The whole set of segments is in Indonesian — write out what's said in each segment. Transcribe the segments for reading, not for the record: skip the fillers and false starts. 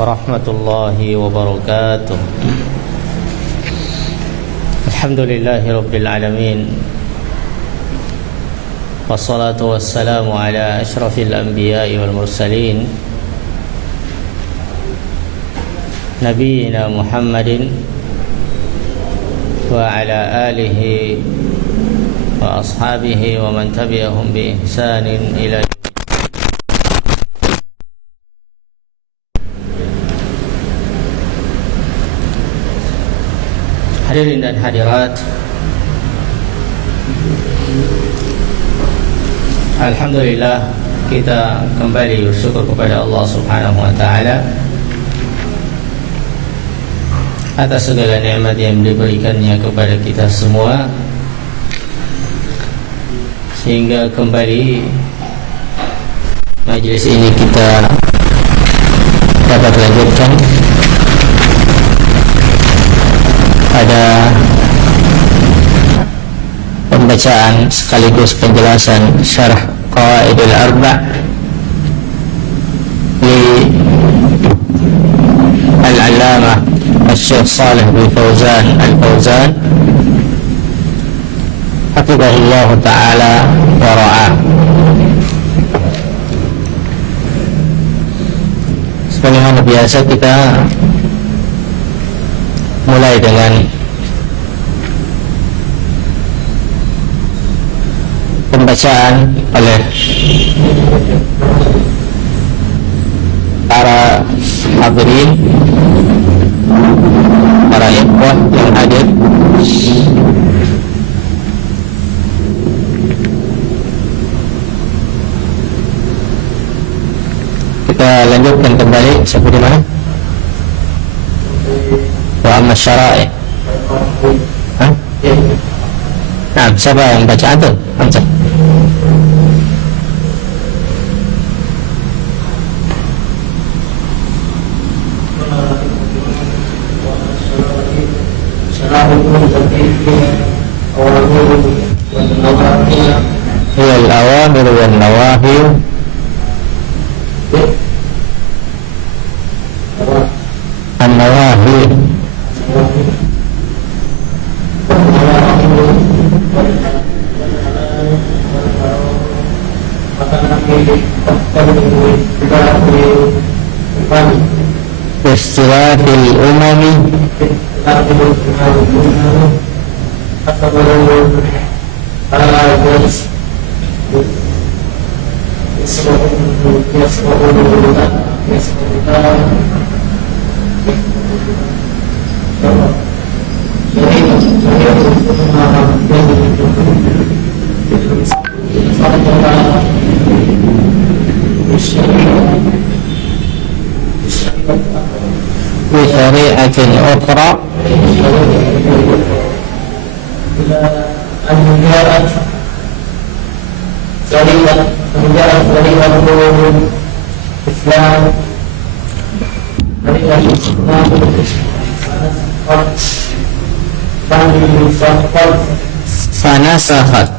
warahmatullahi wabarakatuh. Alhamdulillahi rabbil alamin. Wassalatu wassalamu ala asyrafil anbiya'i wal mursalin Nabiyyina Muhammadin wa ala alihi wa ashabihi wa man tabi'ahum bi ihsanin ila hadirin dan hadirat. Alhamdulillah, kita kembali bersyukur kepada Allah Subhanahu wa taala atas segala nikmat yang diberikannya kepada kita semua, sehingga kembali majelis ini kita dapat lanjutkan pada pembacaan sekaligus penjelasan syarah Qawaidul Arba' li Al-Allamah Syekh Shalih bin Fauzan Al-Fauzan hafizahullah ta'ala wa ra'ah. Sebagaimana biasa, kita mulai dengan pembacaan oleh para hadirin, para ikhwah yang hadir. Kita lanjutkan kembali seperti mana? Wa amma syara'i. Nah, siapa yang baca antum? Hamzah. Hiya al-awamir wan nawahi an-nawahi istilafil umami بشريعة أخرى أن جاءت شريعة الإسلام فنسخت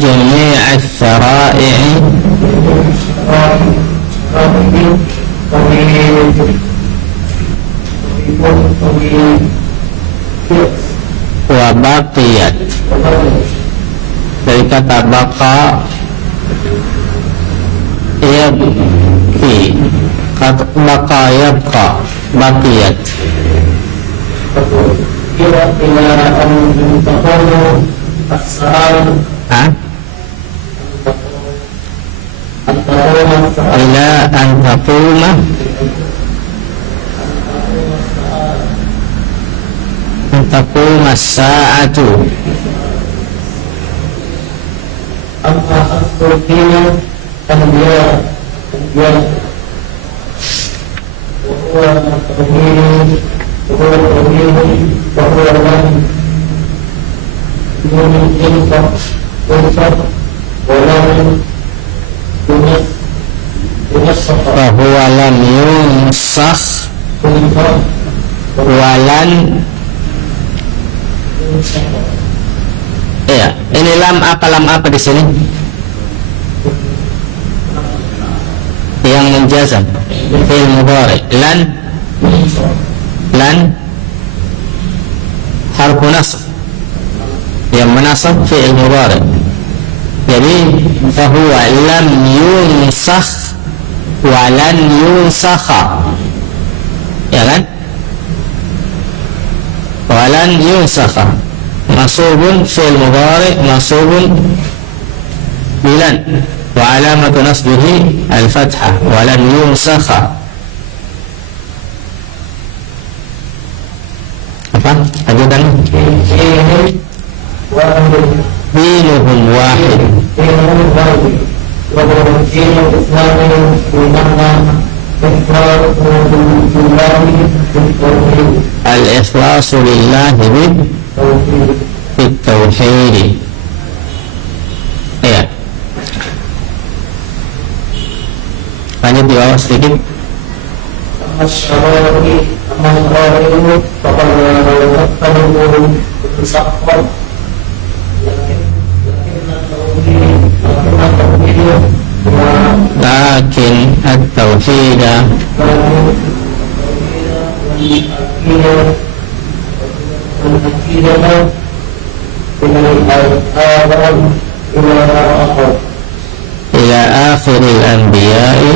جميع الشرائع wa baqiyat, dari kata baqa yabqi, kata baqa yabqa, baqiyat. Ila an taquma as-sa'atu amma asrufina anbiya wa huwa tawhid wa huwa lam fahuwa lam yunsakh walan. Iya, ini lam apa di sini? dengan jazam fi'il mudhari. Lan harfu nasb yang menasab fi'il mudhari. Jadi fahuwa lam yunsakh wa lan yunsakha, ya kan? Wa lan yunsakha masubun fi'il mudhari masubun bilan wa alamatu nasbihi al-fathah wa lan yunsakha. Apa? Ajudan dinuhum wahid al-ikhlasu lillahi bit-tauhid. Ya, lanjut di bawah sedikit. Lakin at-tauhid ila akhiril anbiya'i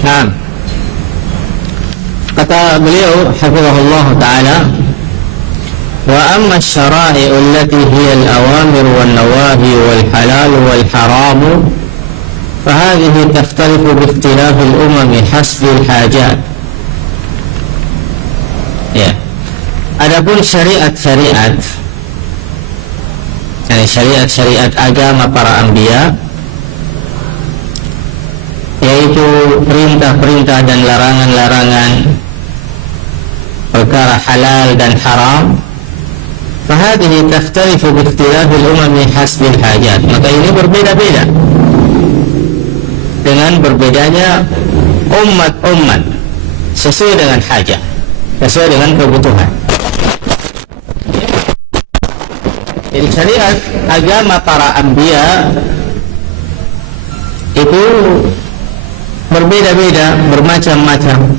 Nah, kata beliau hafizahullah ta'ala, wa amma syara'i'u allati hiya al-awamir wal nawahi wal halal wal haram fahadhihi takhtalifu bi ikhtilafi al-umami hasbi al-hajat. Ya, adapun syariat-syariat, yani syariat-syariat agama para anbiya, yaitu perintah-perintah dan larangan-larangan, perkara halal dan haram, fahadhihi takhtalifu bi ikhtilafi al-umami hasbi al-hajat. Maka ini berbeda-beda dengan berbedanya umat-umat sesuai dengan hajat, sesuai dengan kebutuhan. Jadi syariat agama para anbiya itu berbeda-beda, bermacam-macam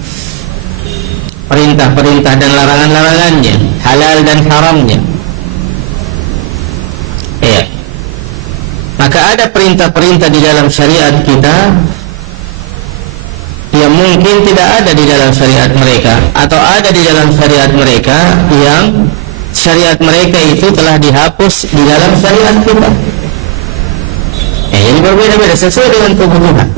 perintah-perintah dan larangan-larangannya, halal dan haramnya. Ya, maka ada perintah-perintah di dalam syariat kita yang mungkin tidak ada di dalam syariat mereka, atau ada di dalam syariat mereka yang syariat mereka itu telah dihapus di dalam syariat kita. Ya, jadi berbeda-beda sesuai dengan kebutuhan.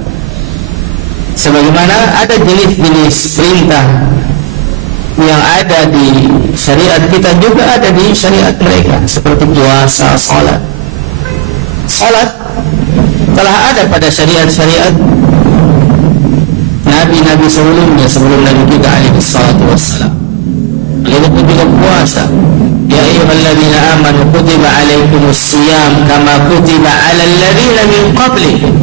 Sebagaimana ada jenis-jenis perintah yang ada di syariat kita juga ada di syariat mereka, seperti puasa, salat. Salat telah ada pada syariat-syariat nabi-nabi sebelumnya, sebelum Nabi kita alaihi salatu wassalam. Begitu juga puasa. Ya ayyuhalladzina amanu kutiba alaikumus shiyam kama kutiba alal ladzina min qablikum.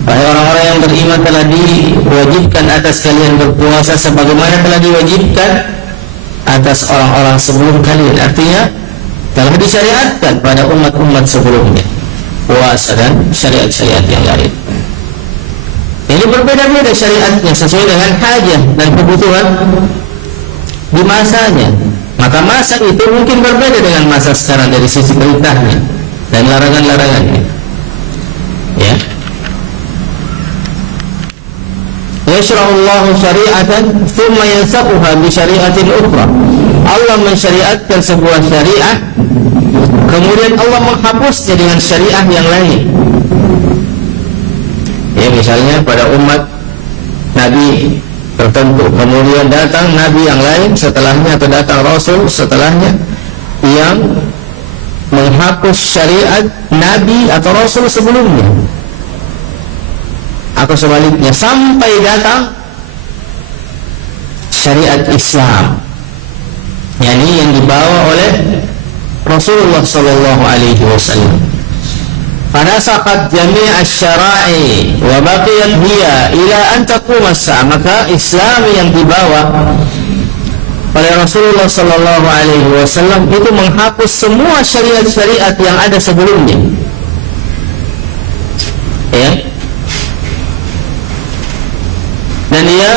Wahai orang-orang yang beriman, telah diwajibkan atas kalian berpuasa sebagaimana telah diwajibkan atas orang-orang sebelum kalian. Artinya telah disyariatkan pada umat-umat sebelumnya puasa dan syariat-syariat yang lain. Ini berbeda-beda syariatnya sesuai dengan hajat dan kebutuhan di masanya. Maka masa itu mungkin berbeda dengan masa sekarang dari sisi perintahnya dan larangan-larangannya. Ya. Yashra'ullahu syari'atan thumma yansakhuha bi syari'atin ukhra. Allah mensyariatkan sebuah syariat, kemudian Allah menghapusnya dengan syariah yang lain. Ya, misalnya pada umat Nabi tertentu, kemudian datang Nabi yang lain setelahnya, atau datang Rasul setelahnya yang menghapus syariat Nabi atau Rasul sebelumnya, atau sebaliknya, sampai datang syariat Islam, yakni yang dibawa oleh Rasulullah Sallallahu Alaihi Wasallam. fanasakhat jami' asy-syara'i wa baqiyat hiya ila an taqum as-sa'ah. Maka Islam yang dibawa oleh Rasulullah sallallahu alaihi wasallam itu menghapus semua syariat-syariat yang ada sebelumnya. Ya. Dan dia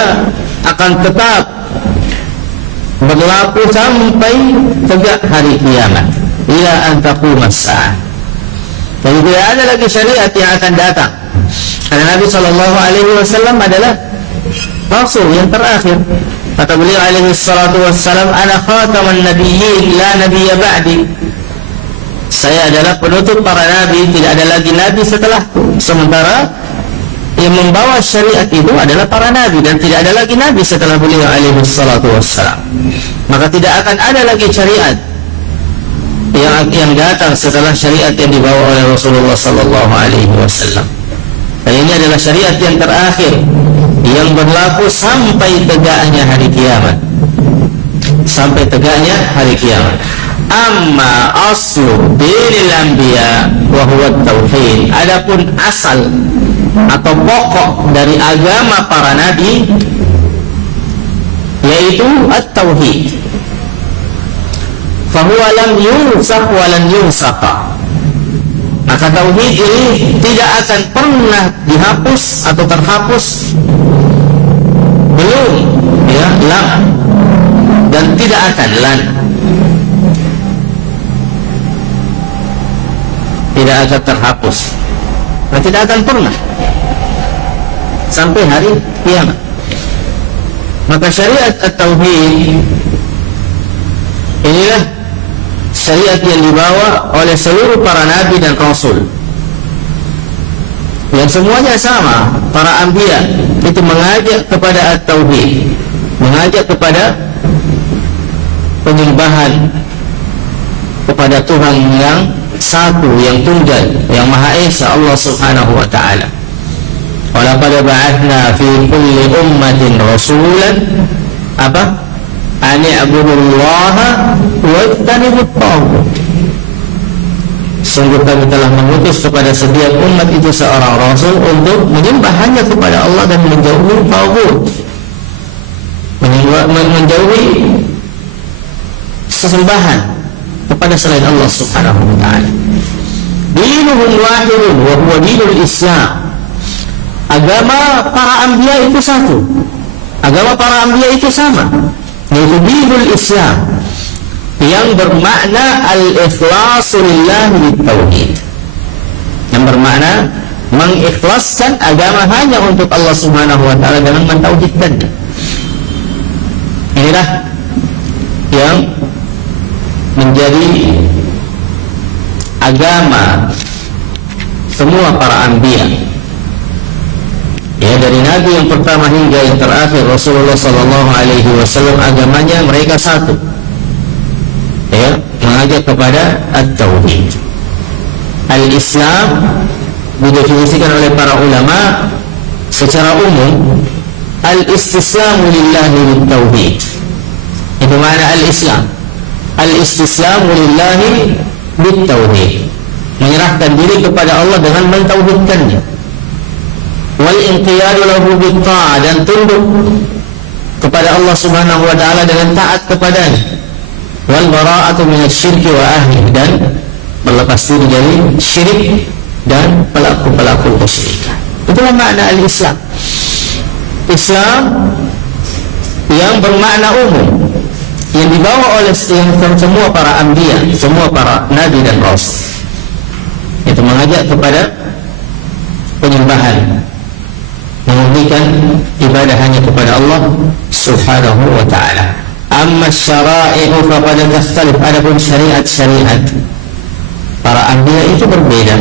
akan tetap berlaku sampai tegak hari kiamat, ila an taqum as-sa'ah. Dan tidak ada lagi syariat yang akan datang, karena Nabi sallallahu alaihi wasallam adalah rasul yang terakhir. Kata beliau alaihi salatu wassalam, ana khataman nabiyyin la nabiyya ba'di. Saya adalah penutup para nabi, tidak ada lagi nabi setelahku. Sementara yang membawa syariat itu adalah para nabi, dan tidak ada lagi nabi setelah beliau alaihi salatu wassalam. Maka tidak akan ada lagi syariat yang datang setelah syariat yang dibawa oleh Rasulullah sallallahu alaihi wasallam. Dan ini adalah syariat yang terakhir yang berlaku sampai tegaknya hari kiamat. Sampai tegaknya hari kiamat. Amma aslu dinil anbiya wa huwa tauhid. Adapun asal atau pokok dari agama para nabi yaitu at-tauhid. Fahuwa lam yunsakh wa lan yunsakha. Maka tauhid ini tidak akan pernah dihapus atau terhapus, belum, ya, lam, dan tidak akan lan, tidak akan terhapus, dan tidak akan pernah sampai hari kiamat. Maka syariat at-tauhid inilah syariat yang dibawa oleh seluruh para nabi dan rasul, yang semuanya sama. Para anbiya itu mengajak kepada at-tauhid, mengajak kepada penyembahan kepada Tuhan yang satu, yang tunggal, yang maha esa, Allah subhanahu wa ta'ala. Walaqad ba'athna fi kulli ummatin rasulan apa? Ani'budullaha wajtanibut taghut. Sungguh kami telah mengutus kepada setiap umat itu seorang rasul untuk menyembah hanya kepada Allah dan menjauhi taghut, menjauhi sesembahan kepada selain Allah subhanahu wa ta'ala. Dinuhum wahidun wa huwa dinul Islam. Agama para anbiya itu satu, agama para anbiya itu sama, yaitu dinul Islam, yang bermakna al-ikhlasu lillahi tauhid, yang bermakna mengikhlaskan agama hanya untuk Allah subhanahu wa ta'ala dengan mentauhidkannya. Inilah yang menjadi agama semua para anbiya, ya, dari nabi yang pertama hingga yang terakhir Rasulullah sallallahu alaihi wasallam. Agamanya mereka satu, ya, mengajak kepada at-tauhid. Al-Islam didefinisikan oleh para ulama secara umum al-istislamu lillahi bit-tauhid. Itu makna al-Islam. Al-istislamu lillahi bit-tauhid, menyerahkan diri kepada Allah dengan mentauhidkannya. Wal inqiyadu lahu bit-ta'ah, dan tunduk kepada Allah subhanahu wa ta'ala dengan taat kepadanya. Wal bara'atu minasyirki wa ahli, dan berlepas diri dari syirik dan pelaku-pelaku kesyirikan. Itulah makna al-Islam. Islam yang bermakna umum, yang dibawa oleh semua para anbiya, semua para nabi dan rasul, itu mengajak kepada penyembahan, memurnikan ibadah hanya kepada Allah subhanahu wa ta'ala. Amma syara'i'u faqad takhtalif. Adapun syariat-syariat para anbiya itu berbeda.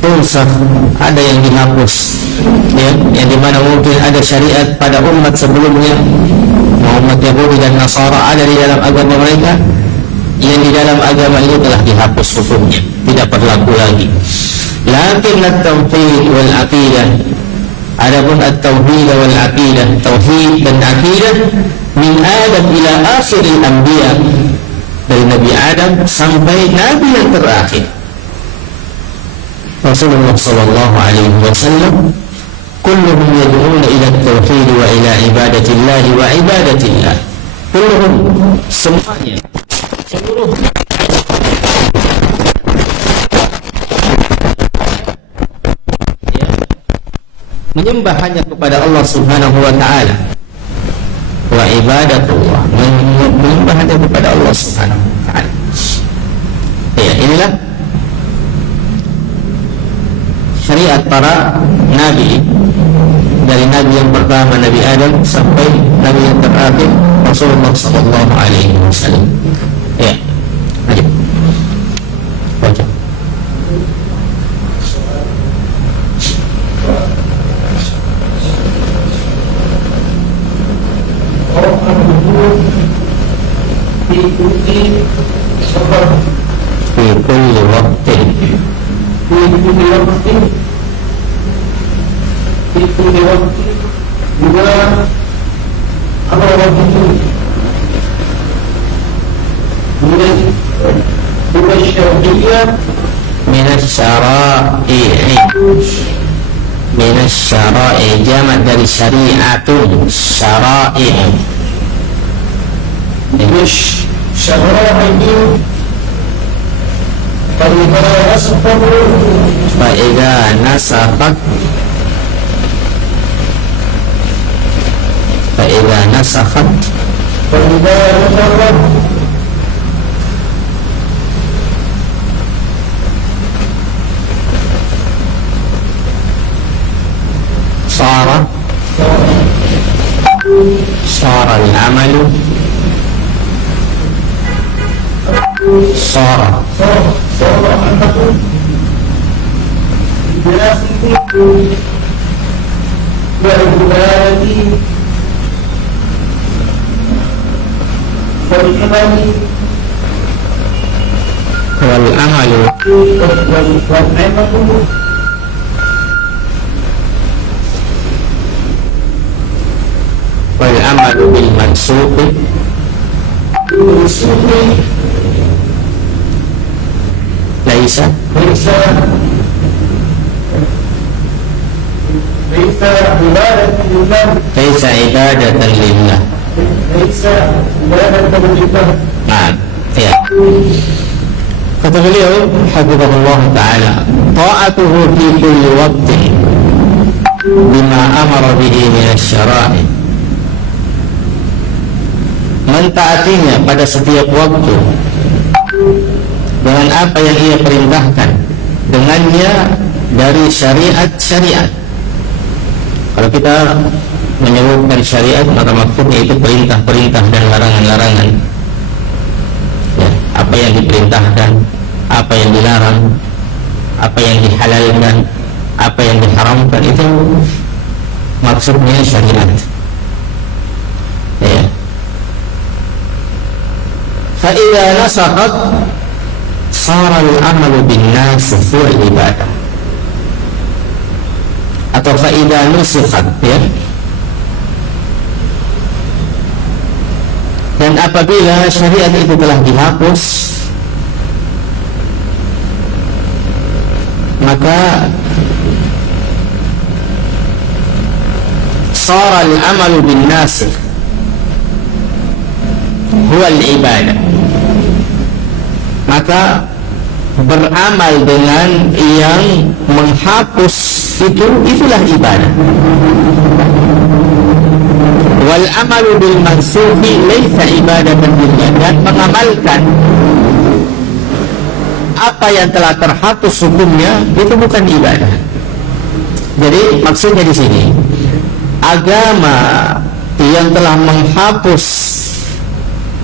Tunsakh, ada yang dihapus, ya, yang dimana mungkin ada syariat pada umat sebelumnya, umat Yahudi dan Nasara, ada di dalam agama mereka, yang di dalam agama ini telah dihapus hukumnya, tidak berlaku lagi. Lakin at-tauhid wal aqidah, adapun at-tauhid wal aqidah, tauhid dan aqidah, min Adam ila akhiril anbiya, dari Nabi Adam sampai Nabi yang terakhir, Rasulullah sallallahu alaihi wasallam, kulluhum yad'una ila at-tauhid wa ila ibadatillah wa ibadatillah. Kulluhum, semuanya, seluruh menyembah hanya kepada Allah Subhanahu wa ta'ala, wa ibadatullah, menyembah hanya kepada Allah Subhanahu wa ta'ala. Ya, inilah syariat para nabi, dari nabi yang pertama Nabi Adam sampai nabi yang terakhir Rasulullah sallallahu alaihi wasallam. Ya. Lanjut. Baca. Fi kulli waqtin juga apa orang itu bukan syariat minas syara'i jamak dari syari'atun, syara'i syariat ini fa'idha nasakhat صار العمل صار والعمل بالمنسوخ ليس عبادة لله. Nah, ya. Kata beliau, hafizahullah ta'ala, ta'atuhu fi kulli waqtin bima amara bihi min asy-syara'i. Mentaatinya pada setiap waktu dengan apa yang ia perintahkan dengannya dari syariat-syariat. Kalau kita menyebutkan syariat, maka maksudnya itu perintah-perintah dan larangan-larangan. Ya, apa yang diperintahkan, apa yang dilarang, apa yang dihalalkan, apa yang diharamkan, itu maksudnya syariat. Ya. Fa'idha nasakhat sara al-amalu bin-nas huwa ibadah. Atau fa'idha nusikhat, ya. Dan apabila syariat itu telah dihapus, maka sara al-amalu bin-nas huwa al-ibadah. Maka beramal dengan yang menghapus itulah ibadah. Wal amalu bil mansukhi laisa ibadatan lillah. Dan mengamalkan apa yang telah terhapus hukumnya itu bukan ibadah. Jadi maksudnya di sini, agama yang telah menghapus,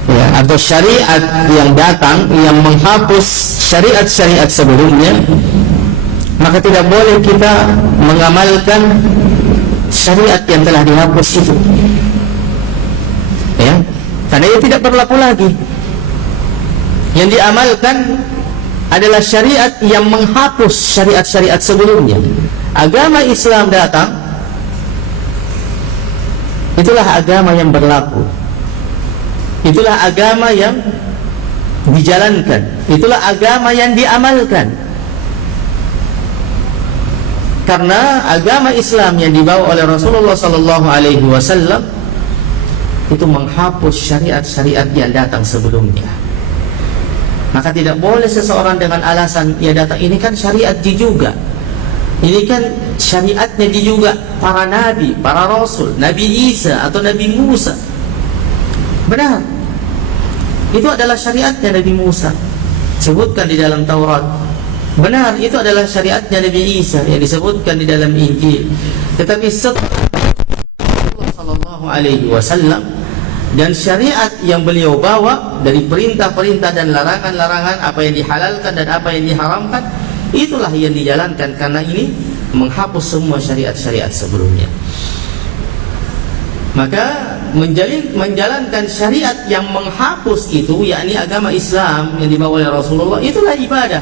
ya, atau syariat yang datang yang menghapus syariat-syariat sebelumnya, maka tidak boleh kita mengamalkan syariat yang telah dihapus itu, ya, karena itu tidak berlaku lagi. Yang diamalkan adalah syariat yang menghapus syariat-syariat sebelumnya. Agama Islam datang, itulah agama yang berlaku, itulah agama yang dijalankan, itulah agama yang diamalkan. Karena agama Islam yang dibawa oleh Rasulullah sallallahu alaihi wasallam itu menghapus syariat-syariat yang datang sebelumnya. Maka tidak boleh seseorang dengan alasan ya datang ini kan syariat juga. Ini kan syariatnya juga para nabi, para rasul, Nabi Isa atau Nabi Musa. Benar. Itu adalah syariatnya Nabi Musa. Sebutkan di dalam Taurat. Benar, itu adalah syariatnya Nabi Isa yang disebutkan di dalam Injil. Tetapi setelah Rasulullah sallallahu alaihi wasallam dan syariat yang beliau bawa dari perintah-perintah dan larangan-larangan, apa yang dihalalkan dan apa yang diharamkan, itulah yang dijalankan, karena ini menghapus semua syariat-syariat sebelumnya. Maka menjalankan syariat yang menghapus itu, yakni agama Islam yang dibawa oleh Rasulullah, itulah ibadah.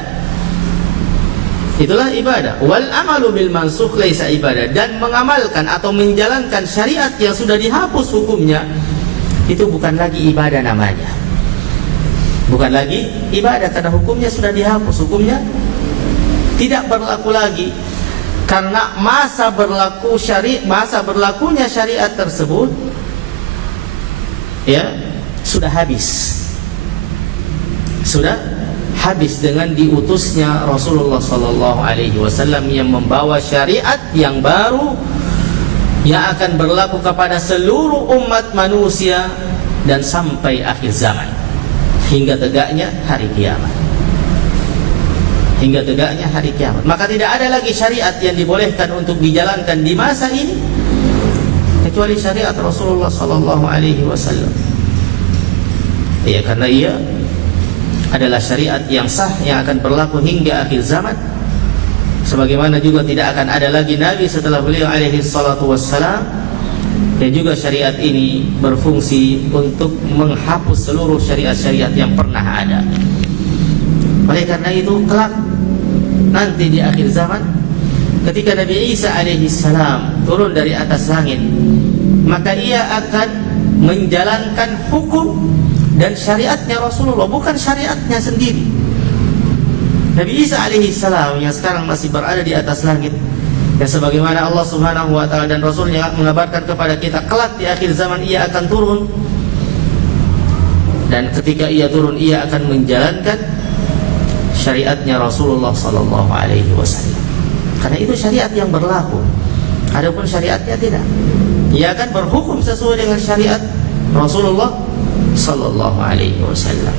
Itulah ibadah. Wal amalu bil mansukh laisa ibadah. Dan mengamalkan atau menjalankan syariat yang sudah dihapus hukumnya, itu bukan lagi ibadah namanya. Bukan lagi ibadah, karena hukumnya sudah dihapus, hukumnya tidak berlaku lagi. Karena masa berlakunya syariat tersebut ya sudah habis. Sudah habis dengan diutusnya Rasulullah sallallahu alaihi wasallam yang membawa syariat yang baru yang akan berlaku kepada seluruh umat manusia dan sampai akhir zaman, hingga tegaknya hari kiamat. Hingga tegaknya hari kiamat. Maka tidak ada lagi syariat yang dibolehkan untuk dijalankan di masa ini kecuali syariat Rasulullah sallallahu alaihi wasallam. Ya, karena ia adalah syariat yang sah yang akan berlaku hingga akhir zaman. Sebagaimana juga tidak akan ada lagi nabi setelah beliau alaihi salatu wassalam. Dan juga syariat ini berfungsi untuk menghapus seluruh syariat-syariat yang pernah ada. Oleh karena itu kelak nanti di akhir zaman, ketika Nabi Isa alaihi salam turun dari atas langit, maka ia akan menjalankan hukum dan syariatnya Rasulullah, bukan syariatnya sendiri. Nabi Isa alaihi salam yang sekarang masih berada di atas langit, dan sebagaimana Allah subhanahu wa ta'ala dan Rasulnya mengabarkan kepada kita, kelak di akhir zaman ia akan turun, dan ketika ia turun ia akan menjalankan syariatnya Rasulullah sallallahu alaihi wasallam. Karena itu syariat yang berlaku. Adapun syariatnya tidak. Ia akan berhukum sesuai dengan syariat Rasulullah sallallahu alaihi wasallam.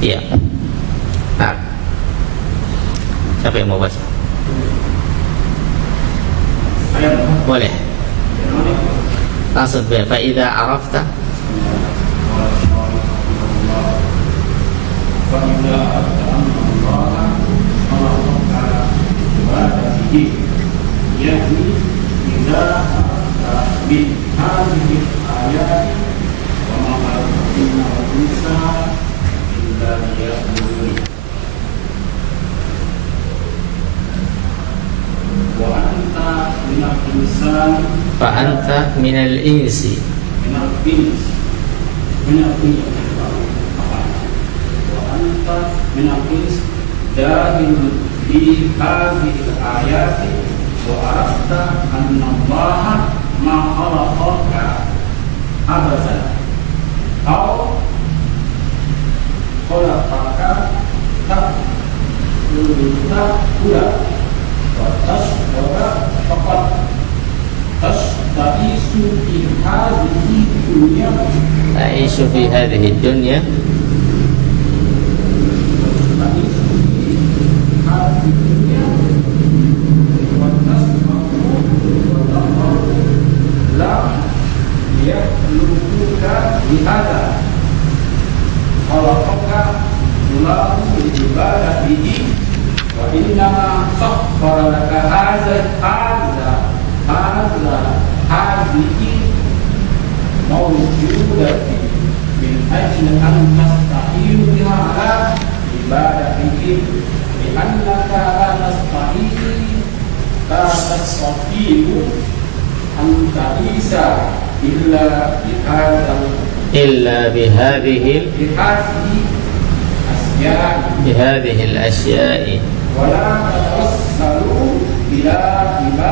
Iya. Nah. Siapa yang mau baca? Boleh. Langsung fa idza arafta yakni idza min hadhihi ayat wa ma arsalna Musa illa liya'budun wa anta minal insan fa anta minal insi minal ins minal ins wa anta minal ins dahil di hadhihi ayat wa arafta anna Allah ma khalaqaka abasa aw khalaqaka tak kula wa tasbara faqat taisu fi hadhihi dunya ta'ishu fi hadhihi dunya Bihada khalaqaka lahu ibadatihi wa innama sakhkhara laka hadhihi mawjudati min ajli an tasta'inu biha ala ibadatihi bi annaka la tasta'inu an ta'isa إلا بهذه الأشياء ولا تتوسلوا إلى عبادة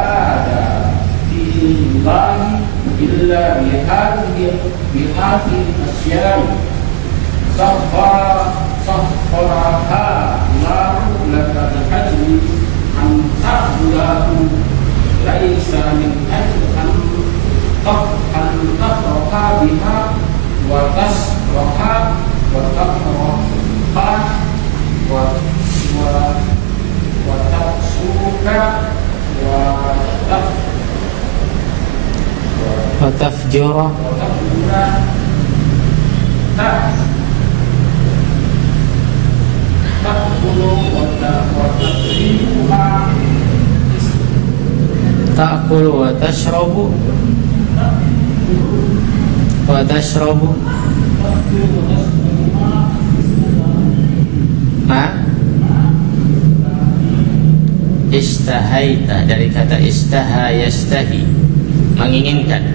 بهذه الأشياء سخرها الله لك لأجل أن تعبده ليس من أجل أن تفرح بها وتسرح وتقصرك وتفجر تأكل وتشرب Istahaita, dari kata istaha yastahi, menginginkan.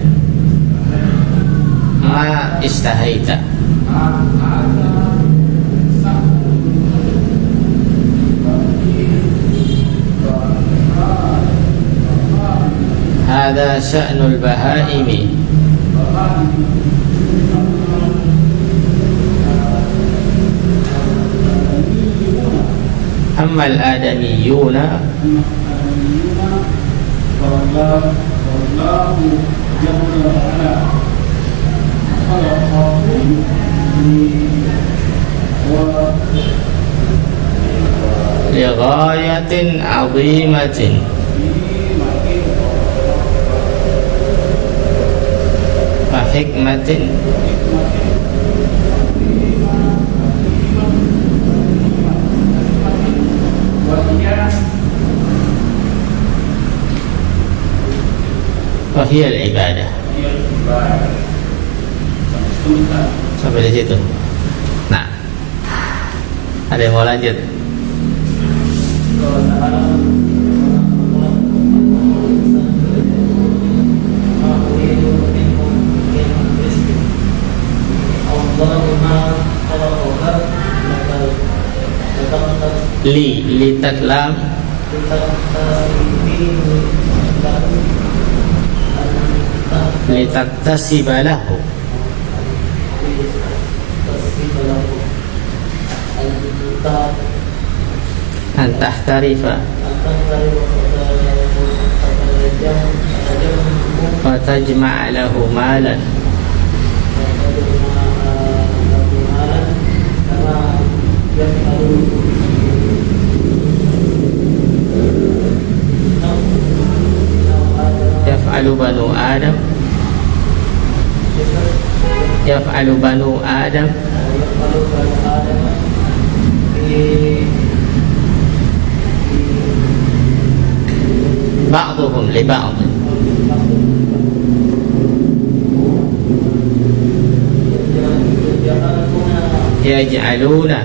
Ma istahaita, hada sya'nul bahaimi. Amma al-adamiyuna wallahu jalla wa ala khalaqahum li ghayatin 'azimatin wa hikmatin wahiyal ibadah. Sampai di situ. Nah, ada yang mau lanjut? Li taklam litaktasiba lahu an tahtarifa wa tajma'a lahu malan yaf'alu banu Adam ba'duhum li ba'd yaj'aluna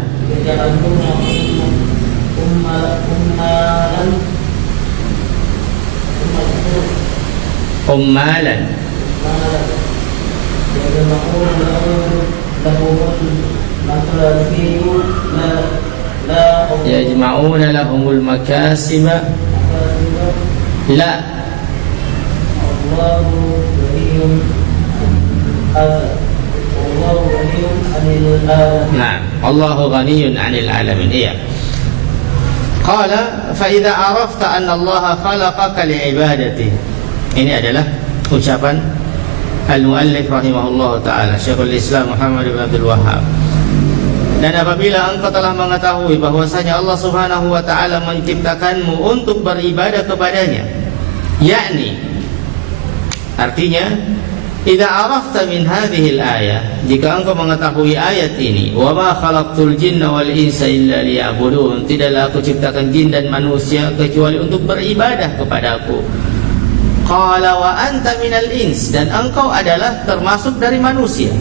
ummalan yajma'una lahumul makasiba la Nah, Allahu ghaniyun 'anil 'alamin. Iya. Qala fa idza arafta anna Allah khalaqaka li'ibadatihi. Ini adalah ucapan al-muallif rahimahullah taala, Syekhul Islam Muhammad bin Abdul Wahhab. Dan apabila engkau telah mengetahui bahwasanya Allah Subhanahu wa taala menciptakanmu untuk beribadah kepadanya, yakni artinya idza arafta min hadhil ayah, jika engkau mengetahui ayat ini, wa ma khalaqtul jinna wal insa illa liya'budun, tidaklah aku ciptakan jin dan manusia kecuali untuk beribadah kepadaku. Qala wa anta minal ins, dan engkau adalah termasuk dari manusia.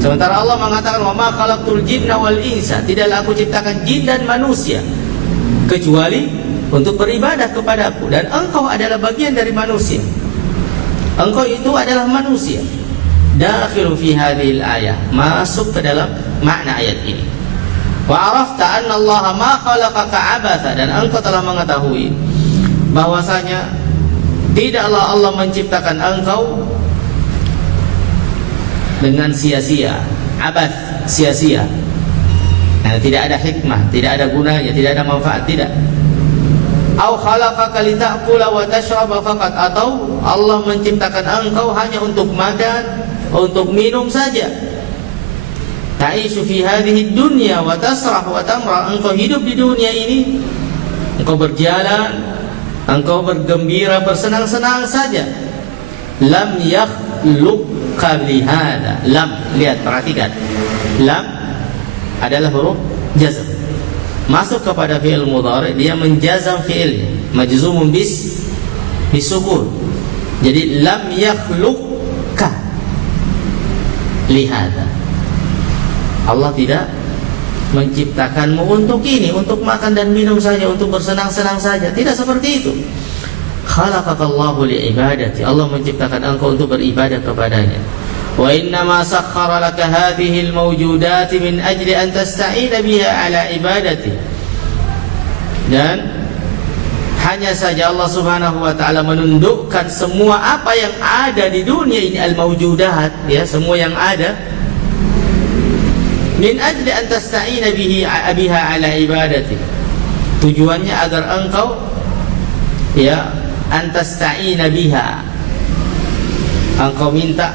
Sementara Allah mengatakan wa ma khalaqtul jinna wal insa, tidaklah aku ciptakan jin dan manusia kecuali untuk beribadah kepadaku, dan engkau adalah bagian dari manusia. Engkau itu adalah manusia. Dakhilu fi hadhil ayah, masuk ke dalam makna ayat ini. Wa arafta anna Allah ma khalaqaka abatha, dan engkau telah mengetahui bahwasanya tidaklah Allah menciptakan engkau dengan sia-sia, abath, sia-sia. Nah, tidak ada hikmah, tidak ada gunanya, tidak ada manfaat, tidak. Au khalaqaka lita'kula wa tashraba faqat, atau Allah menciptakan engkau hanya untuk makan, untuk minum saja. Ta'ishu fi hadhihi dunya wa tasrah wa tamra, engkau hidup di dunia ini, engkau berjalan, engkau bergembira, bersenang-senang saja. Lam yakhluqka lihada. Lam, lihat, perhatikan. Lam adalah huruf jazm, masuk kepada fi'il mudhari, dia menjazam fi'ilnya, majzumun bisukun. Jadi lam yakhluqka lihada, Allah tidak menciptakanmu untuk ini, untuk makan dan minum saja, untuk bersenang-senang saja. Tidak seperti itu. Khalaqakallahu li'ibadati, Allah menciptakan engkau untuk beribadah kepadanya. Wa innama sakhkhara laka hadhihi al-mawjudati min ajli an tasta'ina biha ala ibadati. Dan hanya saja Allah Subhanahu wa taala menundukkan semua apa yang ada di dunia ini, al-mawjudat, ya, semua yang ada, min ajli an tasta'ina biha ala ibadati. Tujuannya agar engkau, ya, an tasta'ina biha, engkau minta,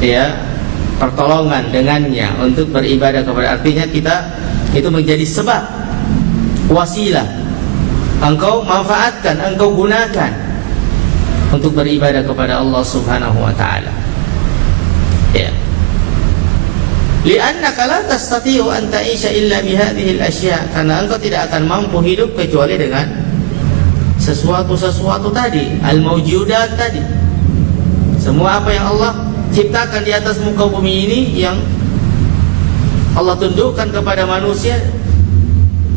ya, pertolongan dengannya untuk beribadah kepada. Artinya kita itu menjadi sebab, wasilah, engkau manfaatkan, engkau gunakan untuk beribadah kepada Allah Subhanahu wa taala. Ya. Li'annaka la tastati'u an ta'isha illa bihadhihi al-ashya', karena engkau tidak akan mampu hidup kecuali dengan sesuatu tadi, al-mawjudat tadi. Semua apa yang Allah ciptakan di atas muka bumi ini, yang Allah tundukkan kepada manusia,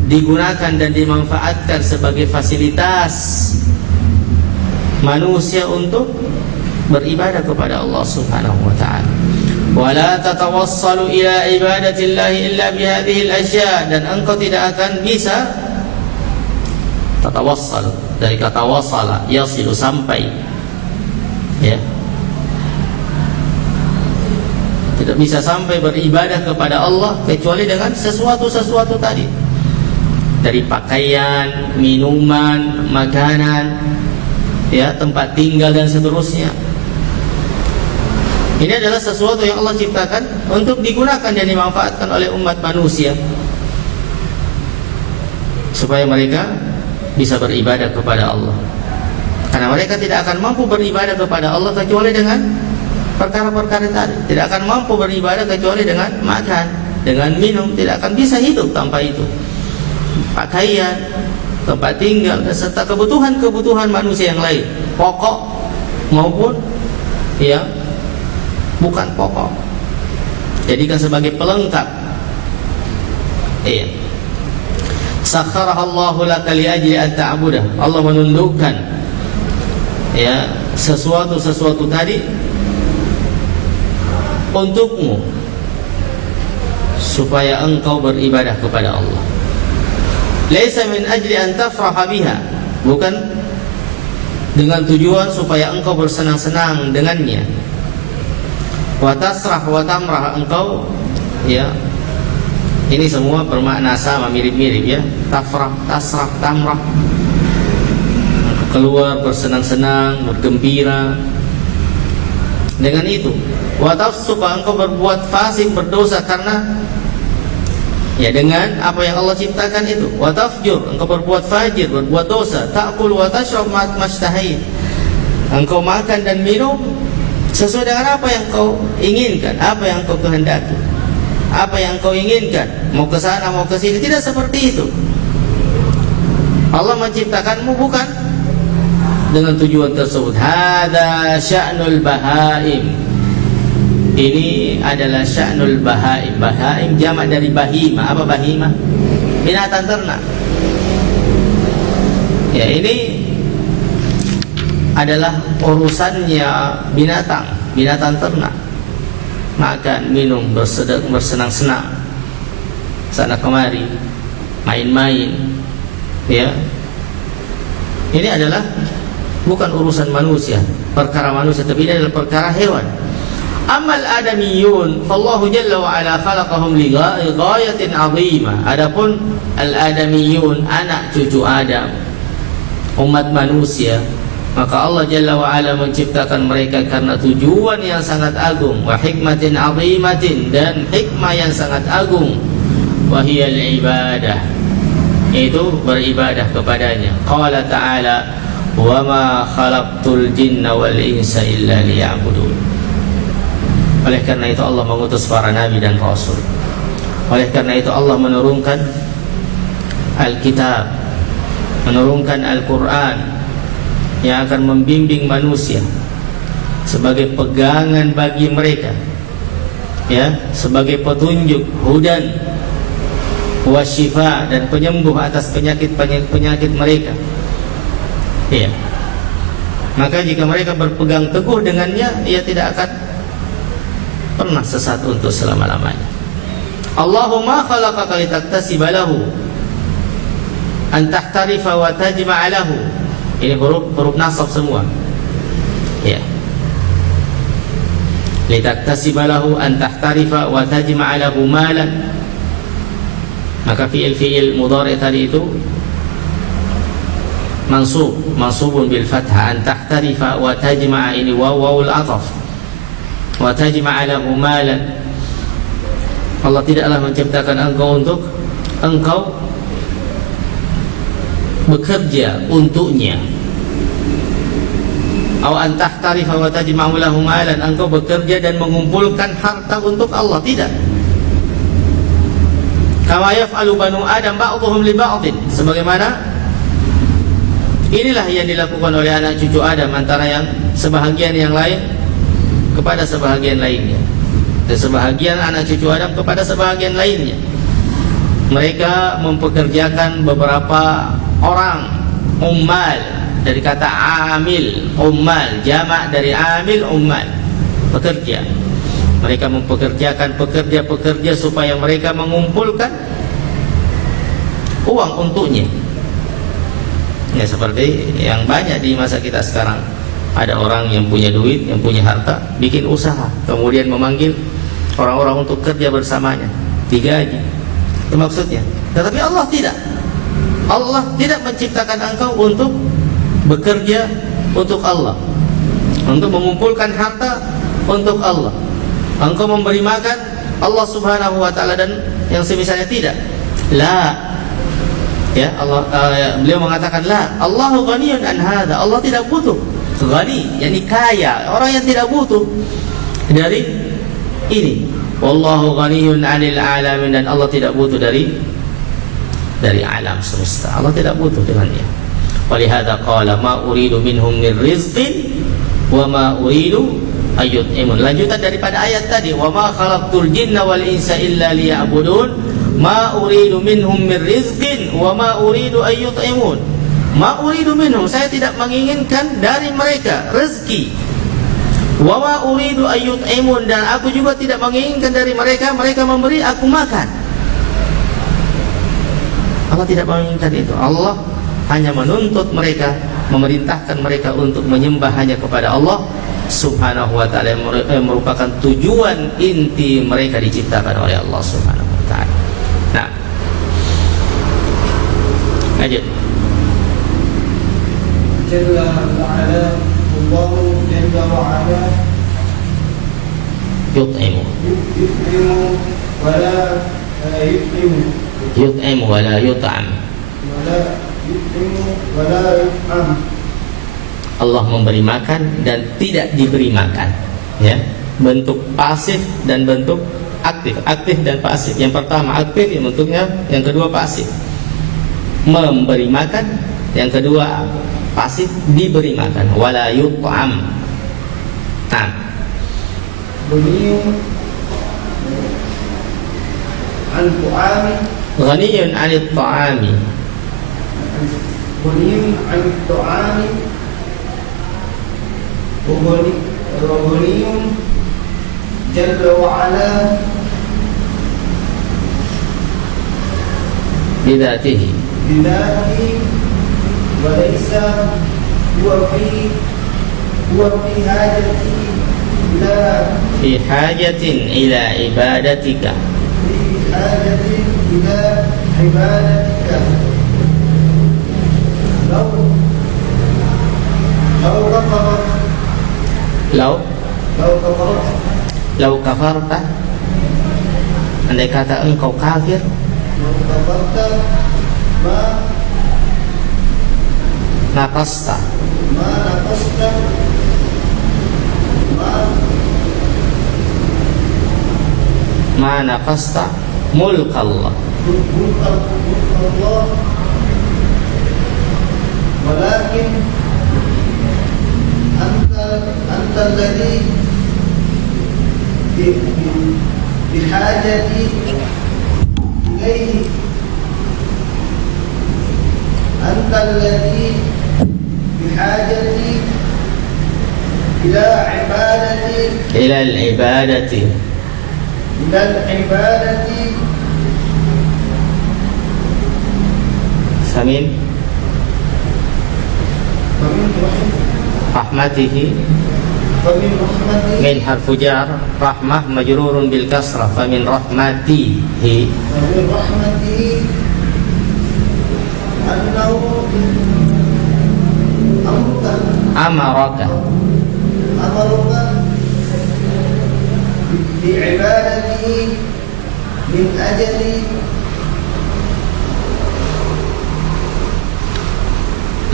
digunakan dan dimanfaatkan sebagai fasilitas manusia untuk beribadah kepada Allah Subhanahu wa taala. Wala tatawassalu ila ibadatillahi illa bihadhihi al-ashya', dan engkau tidak akan bisa tatawassal, dari kata wasala, yasilu, sampai, ya, tidak bisa sampai beribadah kepada Allah kecuali dengan sesuatu tadi, dari pakaian, minuman, makanan, ya, tempat tinggal dan seterusnya. Ini adalah sesuatu yang Allah ciptakan untuk digunakan dan dimanfaatkan oleh umat manusia supaya mereka bisa beribadah kepada Allah. Karena mereka tidak akan mampu beribadah kepada Allah kecuali dengan perkara-perkara tadi. Tidak akan mampu beribadah kecuali dengan makan, dengan minum. Tidak akan bisa hidup tanpa itu. Pakaian, tempat tinggal, serta kebutuhan-kebutuhan manusia yang lain, pokok maupun, ya, bukan pokok, jadikan sebagai pelengkap. Iya. Sakharahallahu laka liajli an ta'budah, Allah menundukkan, ya, sesuatu tadi untukmu supaya engkau beribadah kepada Allah. Laisa min ajli an tafraha biha, bukan dengan tujuan supaya engkau bersenang-senang dengannya. Wa tasrah wa tamrah, engkau, ya, ini semua bermakna sama, mirip-mirip, ya. Tafrah, tasrah, tamrah, engkau keluar bersenang-senang, bergembira dengan itu. Wa tafsuqa, engkau berbuat fasik, berdosa karena, ya, dengan apa yang Allah ciptakan itu. Wa tafjur, engkau berbuat fajir, berbuat dosa. Ta'kul wa tashrab mashtahait, engkau makan dan minum sesuai dengan apa yang kau inginkan, apa yang kau kehendaki, apa yang kau inginkan, mau ke sana, mau ke sini. Tidak seperti itu. Allah menciptakanmu bukan dengan tujuan tersebut. Hada sya'nul bahaim, ini adalah sya'nul bahaim. Bahaim jamak dari bahima. Apa bahima? Binatang ternak. Ya, ini adalah urusannya binatang ternak. Makan, minum, bersenang-senang, sana kemari, main-main, ya. Ini adalah bukan urusan manusia, perkara manusia, tapi ini adalah perkara hewan. Amal adamiyun fallahu jalla wa ala khalaqahum li ghayatin 'azimah. Adapun al-adamiyun, anak cucu Adam, umat manusia, maka Allah jalla wa ala menciptakan mereka karena tujuan yang sangat agung, wa hikmatin 'azimatin, dan hikmah yang sangat agung, wa hiyal ibadah, yaitu beribadah kepadanya. Qala ta'ala, wa ma khalaqtul jinna wal insa illa liya'budun. Oleh karena itu Allah mengutus para nabi dan rasul. Oleh karena itu Allah menurunkan Alkitab, menurunkan Al-Quran yang akan membimbing manusia sebagai pegangan bagi mereka, ya, sebagai petunjuk, hudan wa syifa, dan penyembuh atas penyakit mereka. Ya. Maka jika mereka berpegang teguh dengannya, ia tidak akan pernah sesat untuk selama-lamanya. Allahumma khalaqaka litaktasiba lahu an tahtarifa wa tajma'a lahu. Ini huruf nasab semua. Ya. Litaktasiba lahu an tahtarifa wa tajma'a lahu malan. Maka fi'il mudhari' tadi itu mansubun bil fathah, an tahtarifa wa tajma'a, ini wawul ataf, wa tajma'a lahu malan. Allah tidaklah menciptakan engkau untuk engkau bekerja untuknya. Aw an tahtarifa wa tajma'u lahu malan, engkau bekerja dan mengumpulkan harta untuk Allah, tidak. Kama yaf'alu banu Adam ba'dhum li ba'dhin, sebagaimana inilah yang dilakukan oleh anak cucu Adam, antara yang sebahagian yang lain kepada sebahagian lainnya, dan sebahagian anak cucu Adam kepada sebahagian lainnya. Mereka mempekerjakan beberapa orang, ummal, dari kata amil, ummal, jamak dari amil, ummal, pekerja. Mereka mempekerjakan pekerja-pekerja supaya mereka mengumpulkan uang untuknya. Ya, seperti yang banyak di masa kita sekarang. Ada orang yang punya duit, yang punya harta, bikin usaha, kemudian memanggil orang-orang untuk kerja bersamanya, digaji. Itu maksudnya. Tetapi Allah tidak. Allah tidak menciptakan engkau untuk bekerja untuk Allah, untuk mengumpulkan harta untuk Allah. Engkau memberi makan Allah subhanahu wa ta'ala dan yang semisalnya, tidak. La. Ya, Allah, beliau mengatakan la, Allahu ghaniyun an hadza. Allah tidak butuh. Ghani, yakni kaya, orang yang tidak butuh dari ini. Wallahu ghaniyun 'anil 'alamin, dan Allah tidak butuh dari alam semesta. Allah tidak butuh dengannya. Walihada qala ma uridu minhum min rizqin wa ma uridu ayyut'imun. Lanjutan daripada ayat tadi, wa ma khalaqtul jinna wal insa illa liya'budun. Ma uridu minhum min rizqin wa ma uridu ayyut'imun. Ma uridu minhum, saya tidak menginginkan dari mereka rezeki. Wa ma uridu ayyut'imun, dan aku juga tidak menginginkan dari mereka memberi aku makan. Allah tidak menginginkan itu. Allah hanya menuntut mereka, memerintahkan mereka untuk menyembah hanya kepada Allah subhanahu wa ta'ala, yang merupakan tujuan inti mereka diciptakan oleh Allah subhanahu wa ta'ala. Nah, lanjut. Jalla wa'ala, Allah Jalla wa'ala yut'imu wala yut'imu, yut'imu wala yut'am. Allah memberi makan dan tidak diberi makan, ya. Bentuk pasif dan bentuk aktif, aktif dan pasif. Yang pertama aktif, yang bentuknya, yang kedua pasif. Memberi makan, yang kedua pasif, diberi makan. Wala yut'am. Nah, ghaniyun 'anil ta'ami, ghaniyun 'anil ta'ami, ghaniyun jalla wa ala bidatihi wa laysa huwa fi hajati fi hajatin ila ibadatika. Lau kafarta, andai kata engkau kafir, naqasta, ma naqasta mulk Allah, walakin anta alladhi bihajati ilayhi, anta alladhi bihajati ila ibadati, ila al-ibadati, ila al-ibadati, famin rahmatihi, famin rahmatihi, min harfu jar, rahmah majrurun bil kasrah, famin rahmatihi, famin rahmatihi annahu amaraka bi'ibadatihi min ajli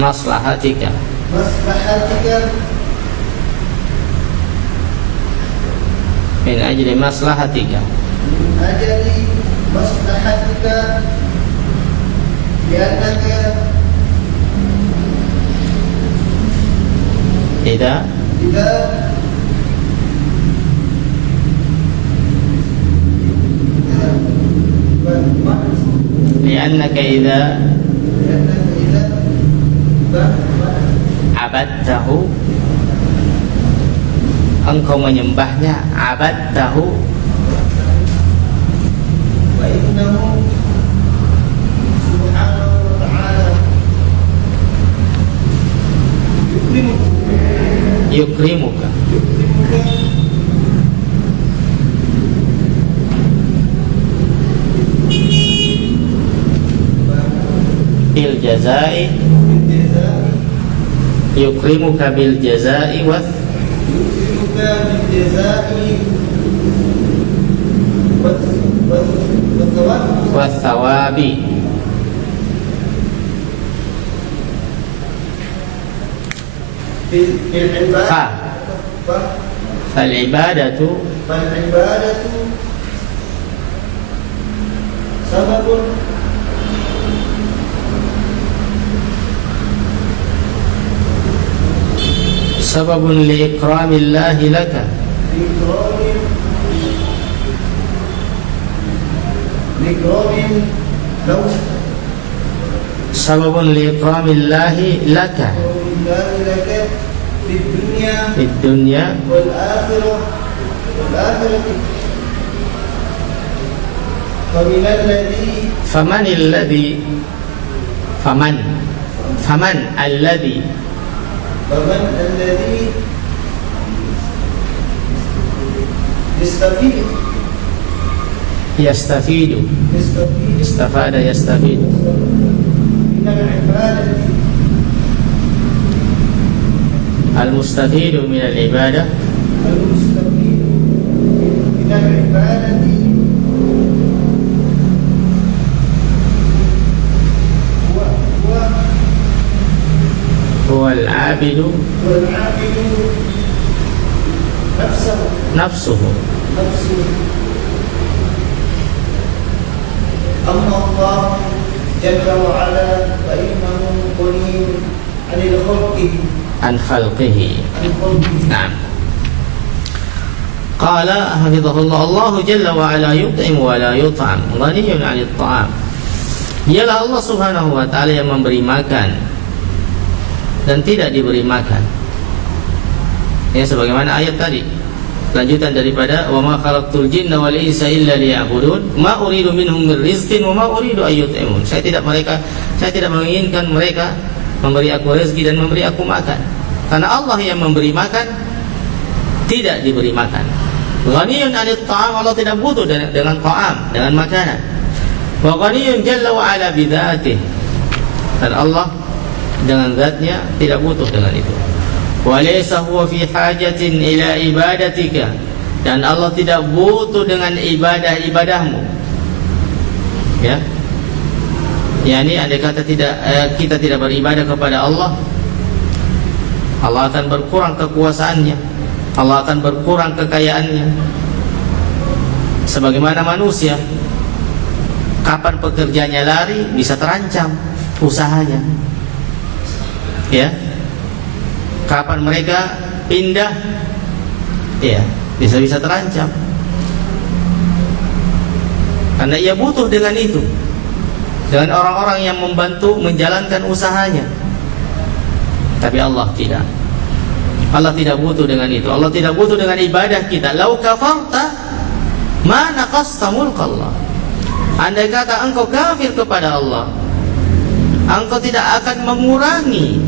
maslahatika, min ajli maslahatika, li'annaka idza li'annaka idza abadtahu, engkau menyembahnya, abadtahu, wa innahu subhanahu wa ta'ala yukrimuka, bil jazai, yukrimuka bil jazai wa thawabi. Fal ibadatu sababun li ikramillahi laka, sababun li ikramillahi laka fid dunya wal akhirah, faman alladhi yastafidu, istafada yastafidu, al-mustafidu min al-ibadah, huwa al-abidu nafsuhu. أما الله جل وعلا فإنه غني عن خلقه. نعم. قال حفظه الله الله جل وعلا يطعم ولا يطعم غني عن الطعام. Dialah Allah Subhanahu wa taala yang memberi makan dan tidak diberi makan. Ya, sebagaimana ayat tadi. Lanjutan daripada wa ma khalaqtul jinna wal insa illa liya'budun ma uridu minhum min rizqin wa ma uridu ayyut'imun. Saya tidak menginginkan mereka memberi aku rezeki dan memberi aku makan. Karena Allah yang memberi makan tidak diberi makan. Ghaniyun 'anil ta'am, Allah tidak butuh dengan ta'am, dengan makanan. Wa ghaniyun jalla wa ala bi dzatihi, dan Allah dengan zatnya tidak butuh dengan itu. Wa laysa huwa fi hajatin ila ibadatika, dan Allah tidak butuh dengan ibadahmu. Ya. Yani andai kata kita tidak beribadah kepada Allah, Allah akan berkurang kekuasaannya, Allah akan berkurang kekayaannya. Sebagaimana manusia, kapan pekerjanya lari bisa terancam usahanya. Ya. Kapan mereka pindah, ya, bisa terancam. Karena ia butuh dengan itu, dengan orang-orang yang membantu menjalankan usahanya. Tapi Allah tidak. Allah tidak butuh dengan itu. Allah tidak butuh dengan ibadah kita. Lau kafarta ma naqasta mulkallah. Andai kata engkau kafir kepada Allah, engkau tidak akan mengurangi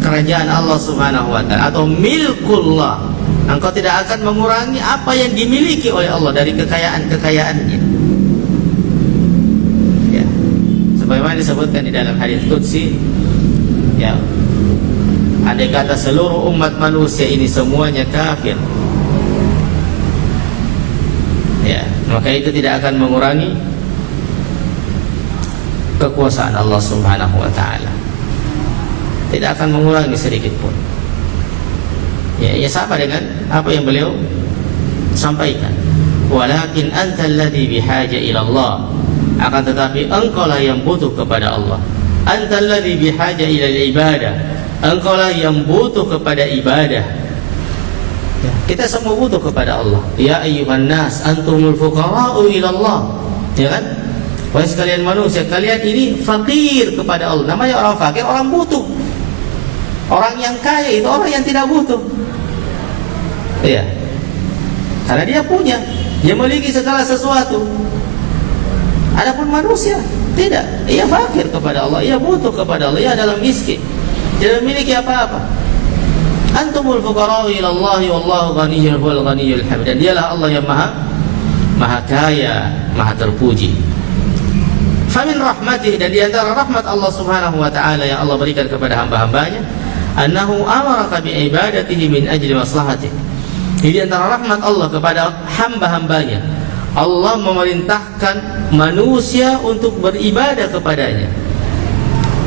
kerajaan Allah Subhanahu wa ta'ala atau milkullah. Engkau tidak akan mengurangi apa yang dimiliki oleh Allah dari kekayaan-kekayaannya. Ya. Sebagaimana disebutkan di dalam hadis qudsi, ya, andai kata seluruh umat manusia ini semuanya kafir, ya, maka itu tidak akan mengurangi kekuasaan Allah Subhanahu wa ta'ala. Tidak akan mengurangi sedikit pun. Ya, sama dengan apa yang beliau sampaikan. Walakin antal ladzi bihaja ila Allah. Akan tetapi engkau lah yang butuh kepada Allah. Antal ladzi bihaja ila ibadah. Engkau lah yang butuh kepada ibadah. Ya, kita semua butuh kepada Allah. Ya ayyuhan nas antumul fuqara'u ila Allah. Ya kan? Wahai sekalian manusia, kalian ini fakir kepada Allah. Namanya orang fakir, orang butuh. Orang yang kaya itu orang yang tidak butuh. Iya. Karena dia punya, dia memiliki segala sesuatu. Adapun manusia tidak, ia fakir kepada Allah, ia butuh kepada Allah, ia adalah miskin, tidak memiliki apa-apa. Antumul fuqara'u ila Allah wallahu ghaniyyun wal ghaniyyul hamid. Dan dialah Allah yang maha kaya, maha terpuji. Famin rahmatih, dan di antara rahmat Allah Subhanahu wa ta'ala yang Allah berikan kepada hamba-hambanya, annahu amaraka bi ibadatihi min ajli maslahatih. Di antara rahmat Allah kepada hamba-hambanya, Allah memerintahkan manusia untuk beribadah kepadanya.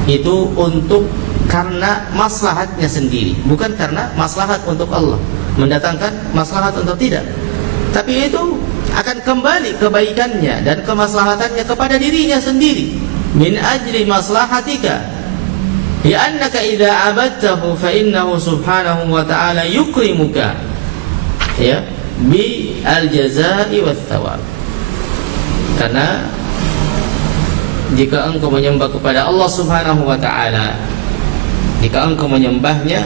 Itu untuk karena maslahatnya sendiri, bukan karena maslahat untuk Allah, mendatangkan maslahat untuk tidak. Tapi itu akan kembali kebaikannya dan kemaslahatannya kepada dirinya sendiri. Min ajli maslahatika, li'annaka idza abadtahu fa innahu subhanahu wa ta'ala yukrimuka, ya, bi al-jazaa'i wath-thawab. Karena jika engkau menyembah kepada Allah Subhanahu wa ta'ala, jika engkau menyembahnya,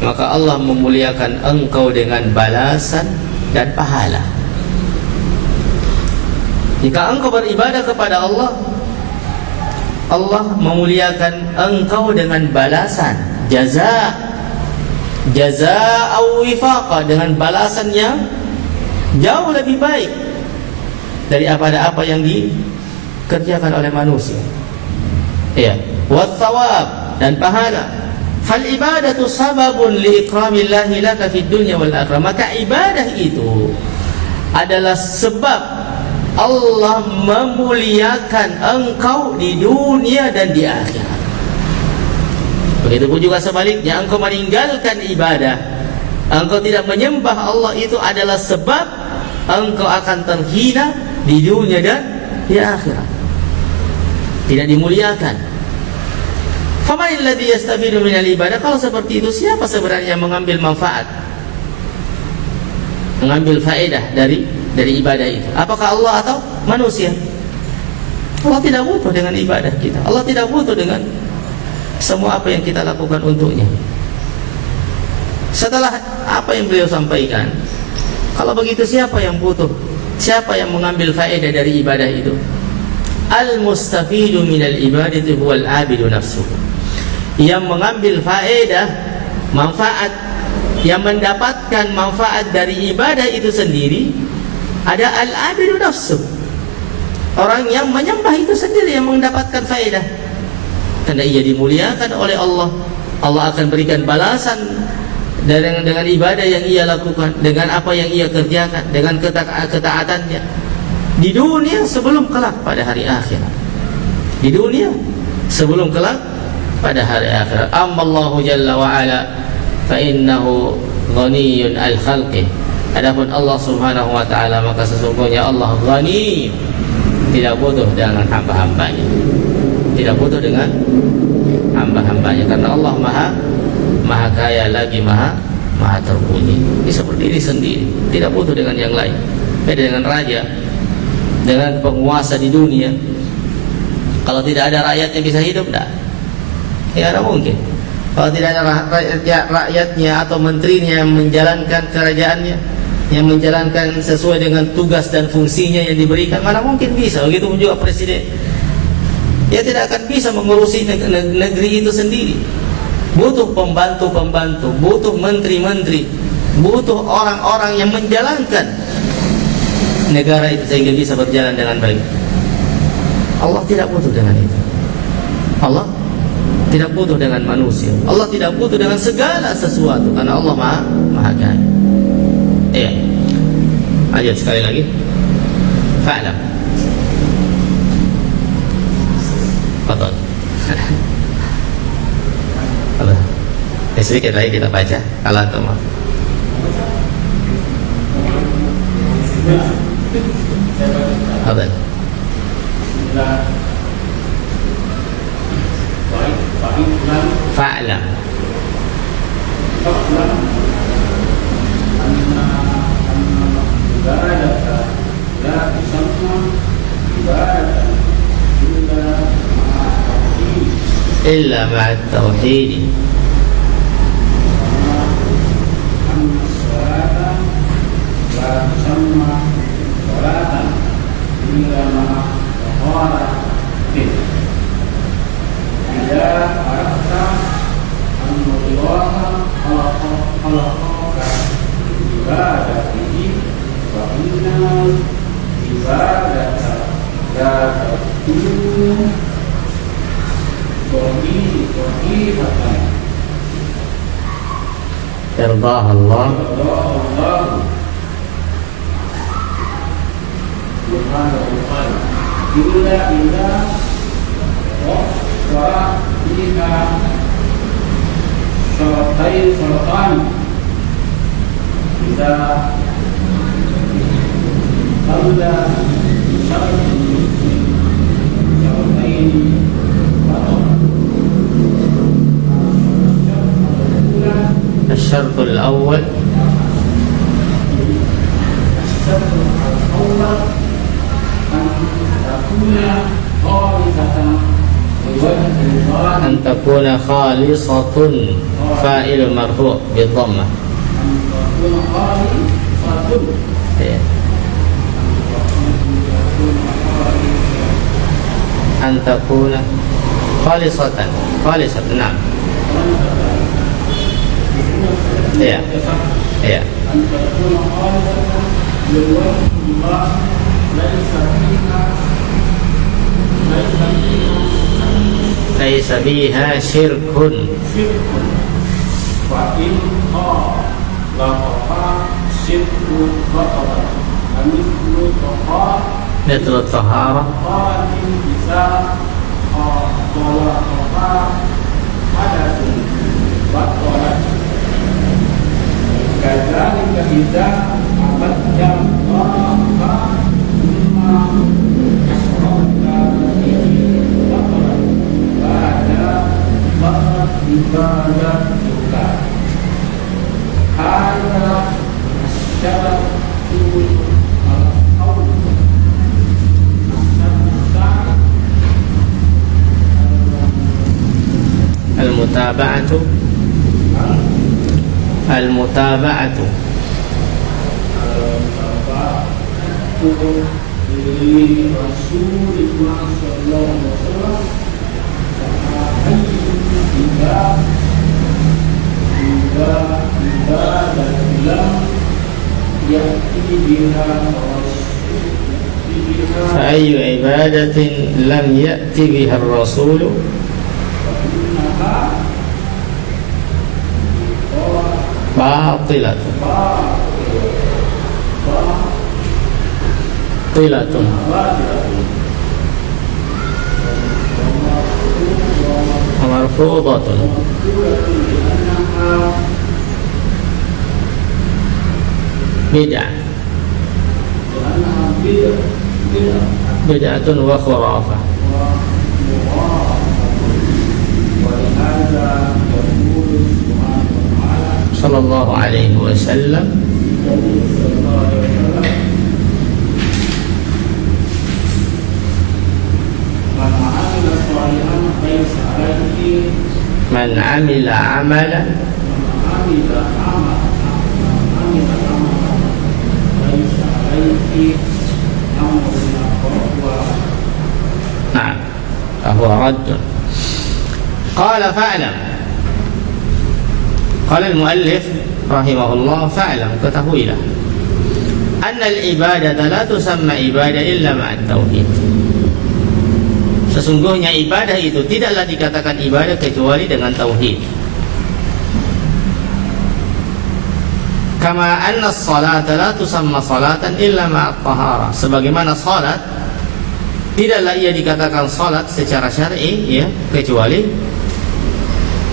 maka Allah memuliakan engkau dengan balasan dan pahala. Jika engkau beribadah kepada Allah, Allah memuliakan engkau dengan balasan, jazaa wifaqa, dengan balasan yang jauh lebih baik dari apa yang dikerjakan oleh manusia. Ya, wathawab, dan pahala. Fal ibadatu sababun li ikramillahi laka fid dunya wal akhirah. Maka ibadah itu adalah sebab Allah memuliakan engkau di dunia dan di akhirat. Begitupun juga sebaliknya, engkau meninggalkan ibadah, engkau tidak menyembah Allah, itu adalah sebab engkau akan terhina di dunia dan di akhirat, tidak dimuliakan. Famanil ladzi yastafidu minal ibadah. Kalau seperti itu, siapa sebenarnya yang mengambil manfaat, mengambil faedah dari ibadah itu? Apakah Allah atau manusia? Allah tidak butuh dengan ibadah kita. Allah tidak butuh dengan semua apa yang kita lakukan untuknya. Setelah apa yang beliau sampaikan, kalau begitu siapa yang butuh? Siapa yang mengambil faedah dari ibadah itu? Al-mustafidu minal ibadati huwal abidu nafsuhu. Yang mengambil faedah, manfaat yang mendapatkan manfaat dari ibadah itu sendiri, ada al-abidu nafsu, orang yang menyembah itu sendiri yang mendapatkan faedah, karena ia dimuliakan oleh Allah. Allah akan berikan balasan dengan ibadah yang ia lakukan, dengan apa yang ia kerjakan, dengan ketaatannya di dunia sebelum kelak pada hari akhirat. Di dunia sebelum kelak pada hari akhirat. Ammallahu jalla wa ala fa innahu ghaniyun al-khalqi. Adapun Allah Subhanahu wa taala, maka sesungguhnya Allah ghani, tidak butuh dengan hamba-hambanya. Tidak butuh dengan hamba-hambanya, karena Allah maha kaya lagi maha terpuji. Ini seperti ini sendiri, tidak butuh dengan yang lain. Beda dengan raja, dengan penguasa di dunia. Kalau tidak ada rakyat yang bisa hidup, tidak mungkin. Kalau tidak ada rakyatnya atau menterinya yang menjalankan kerajaannya, yang menjalankan sesuai dengan tugas dan fungsinya yang diberikan, mana mungkin bisa. Begitu juga presiden, dia tidak akan bisa mengurusi negeri itu sendiri. Butuh pembantu-pembantu, butuh menteri-menteri, butuh orang-orang yang menjalankan negara itu sehingga bisa berjalan dengan baik. Allah tidak butuh dengan itu. Allah tidak butuh dengan manusia. Allah tidak butuh dengan segala sesuatu, karena Allah maha kaya. Iya. Lanjut sekali lagi. Fa'lam. Betul. Sedikit lagi kita baca. Kalau teman. Betul. Fa'lam. إلا مع التوحيد يرضاها الله الشرط الأول أن تكون خالصة فاعل مرفوع بالضمة أن تكون خالصة نعم iya أن تكون خالصة لوجه الله ليس فيها شرك فإن خالطها شرك بطل مثل الطهارة إذا خالطها حدث بطلت كذلك إذا عبدت الله ثم أشركت به بطلت بطلت عبادتك. هذا الشرط المتابعة لرسولنا صلى الله عليه وسلم إذا فأي عبادة لم يأت بها الرسول باطلة ومرفوضة بدعة وخرافة. صلى الله عليه وسلم من عمل عملا نعم فهو رد. قال فاعلم، قال المؤلف رحمه الله فاعلم ketahuilah أن العبادة لا تسمى عبادة إلا مع التوحيد. Sesungguhnya ibadah itu tidaklah dikatakan ibadah kecuali dengan tauhid. Kama anna as-salata la tusamma salatan illa ma'at tahara. Sebagaimana salat tidaklah ia dikatakan salat secara syar'i ya kecuali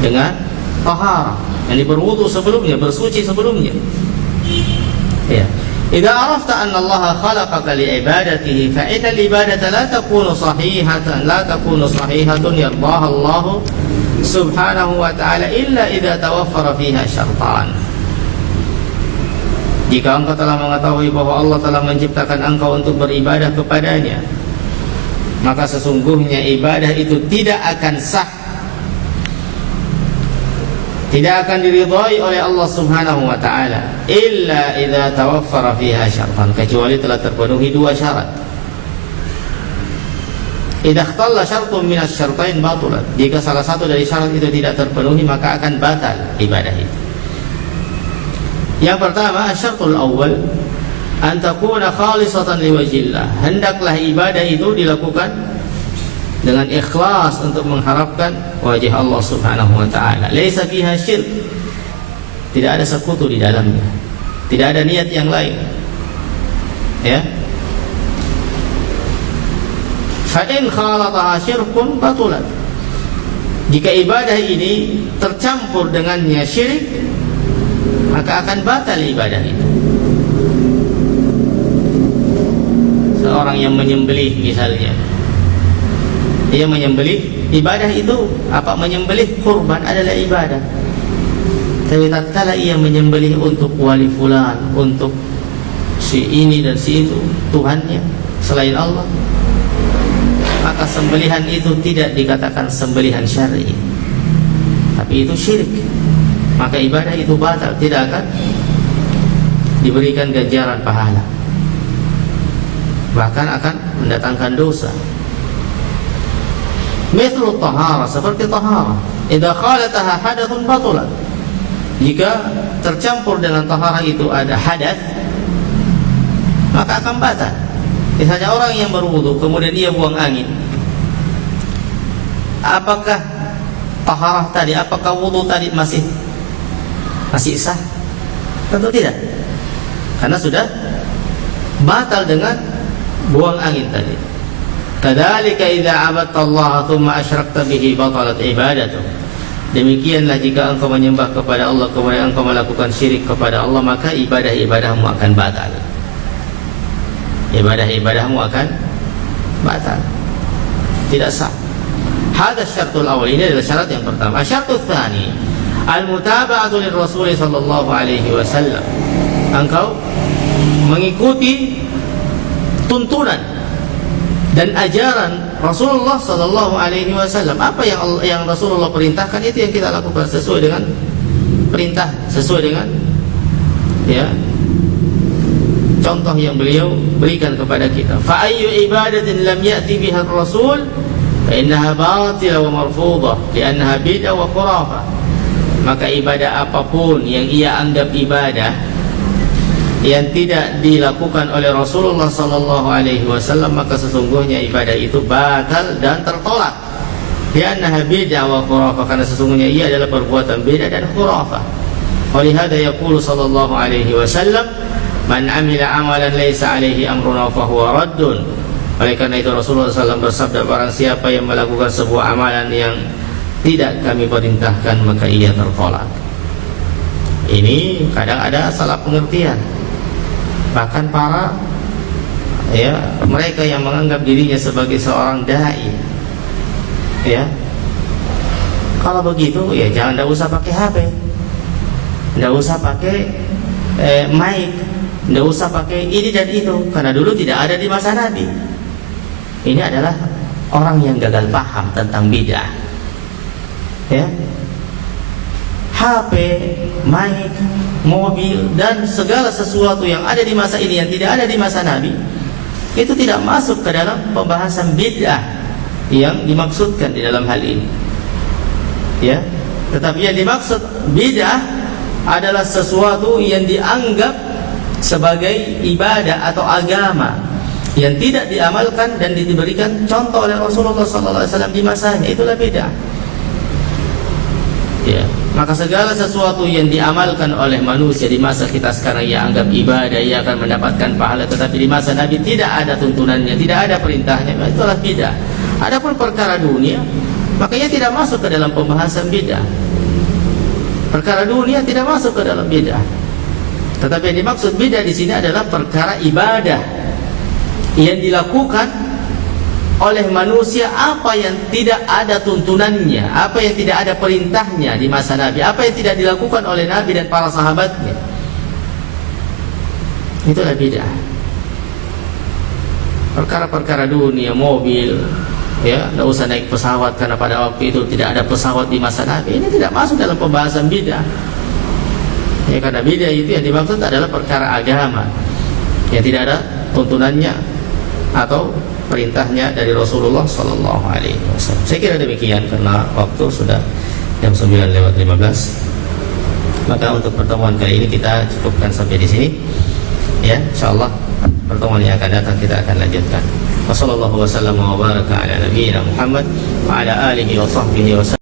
dengan tahara. Yang berwudu sebelumnya, bersuci sebelumnya. Ya. Idza arafta anna Allah khalaqaka li'ibadatihi fa inna al-ibadata la takunu sahihatan yardaha Allah subhanahu wa ta'ala illa idza tawaffara fiha syartan. Jika engkau telah mengetahui bahwa Allah telah menciptakan engkau untuk beribadah kepadanya, maka sesungguhnya ibadah itu tidak akan sah, tidak akan diridhai oleh Allah subhanahu wa ta'ala illa idza tawaffara fiha syartan, kecuali telah terpenuhi dua syarat. Idza ikhtalla syartun min asy-syartain batulat, jika salah satu dari syarat itu tidak terpenuhi maka akan batal ibadah itu. Yang pertama, syaratul awal an takuna khalisatan liwajhillah, hendaklah ibadah itu dilakukan dengan ikhlas untuk mengharapkan wajah Allah subhanahu wa ta'ala. Laisa fiha syirk, tidak ada sekutu di dalamnya, tidak ada niat yang lain ya. Fa in khalataha syirkun batulat, jika ibadah ini tercampur dengannya syirik maka akan batal ibadah itu. Seorang yang menyembelih misalnya, dia menyembelih, ibadah itu apa? Menyembelih kurban adalah ibadah. Tapi tatkala ia menyembelih untuk wali fulan, untuk si ini dan si itu, Tuhannya selain Allah, maka sembelihan itu tidak dikatakan sembelihan syar'i, tapi itu syirik. Maka ibadah itu batal, tidak akan diberikan ganjaran pahala, bahkan akan mendatangkan dosa. Mithlu tahara, seperti tahara, idza khalataha hadathun batulat, jika tercampur dengan tahara itu ada hadas maka akan batal. Misalnya orang yang berwudu kemudian ia buang angin, apakah taharah tadi, apakah wudu tadi masih sah? Tentu tidak, karena sudah batal dengan buang angin tadi. Kadzalika idza abadta Allah tsumma asyrakta bihi batalat ibadatuh. Demikianlah jika engkau menyembah kepada Allah kemudian engkau melakukan syirik kepada Allah, maka ibadah-ibadahmu akan batal. Ibadah-ibadahmu akan batal, tidak sah. Hadza syartul awal, ini adalah syarat yang pertama. Syaratul tsani al-mutaba'atu lirrasul sallallahu alaihi wasallam, engkau mengikuti tuntunan dan ajaran Rasulullah sallallahu alaihi wasallam. Apa yang Rasulullah perintahkan itu yang kita lakukan sesuai dengan perintah, sesuai dengan ya contoh yang beliau berikan kepada kita. Fa ayyu ibadatin lam ya'ti biha ar-rasul fa innaha batilah wa marfudah li'annaha bid'ah wa khurafah. Maka ibadah apapun yang ia anggap ibadah yang tidak dilakukan oleh Rasulullah sallallahu alaihi wasallam, maka sesungguhnya ibadah itu batal dan tertolak. Li'annaha bid'ah wa khurafah, karena sesungguhnya ia adalah perbuatan bid'ah dan khurafah. Walihada yaqulu sallallahu alaihi wasallam, man amila amalan laisa alaihi amruna fa huwa raddun. Oleh karena itu Rasulullah SAW bersabda, barang siapa yang melakukan sebuah amalan yang tidak kami perintahkan, maka ia tertolak. Ini kadang ada salah pengertian. Bahkan para mereka yang menganggap dirinya sebagai seorang dai, kalau begitu ya jangan, tidak usah pakai HP, tidak usah pakai mic, tidak usah pakai ini dan itu, karena dulu tidak ada di masa Nabi. Ini adalah orang yang gagal paham tentang bid'ah. HP, mic, mobil, dan segala sesuatu yang ada di masa ini yang tidak ada di masa Nabi, itu tidak masuk ke dalam pembahasan bid'ah yang dimaksudkan di dalam hal ini. Tetapi yang dimaksud bid'ah adalah sesuatu yang dianggap sebagai ibadah atau agama yang tidak diamalkan dan diberikan contoh oleh Rasulullah SAW di masanya, itulah bid'ah. Maka segala sesuatu yang diamalkan oleh manusia di masa kita sekarang ia anggap ibadah, ia akan mendapatkan pahala, tetapi di masa Nabi tidak ada tuntunannya, tidak ada perintahnya, itulah bid'ah. Adapun perkara dunia, makanya tidak masuk ke dalam pembahasan bid'ah. Perkara dunia tidak masuk ke dalam bid'ah. Tetapi yang dimaksud bid'ah di sini adalah perkara ibadah yang dilakukan oleh manusia, apa yang tidak ada tuntunannya, apa yang tidak ada perintahnya di masa Nabi, apa yang tidak dilakukan oleh Nabi dan para sahabatnya, itulah bid'ah. Perkara-perkara dunia, mobil, tidak usah naik pesawat karena pada waktu itu tidak ada pesawat di masa Nabi, ini tidak masuk dalam pembahasan bid'ah. Karena bid'ah itu yang dimaksud adalah perkara agama yang tidak ada tuntunannya atau perintahnya dari Rasulullah Sallallahu Alaihi Wasallam. Saya kira demikian karena waktu sudah jam 9:15. Maka untuk pertemuan kali ini kita cukupkan sampai di sini. Insyaallah pertemuan yang akan datang kita akan lanjutkan. Wassallallahu wasallam wa baraka ala nabiyyina Muhammad wa ala alihi wa sahbihi wa sallam.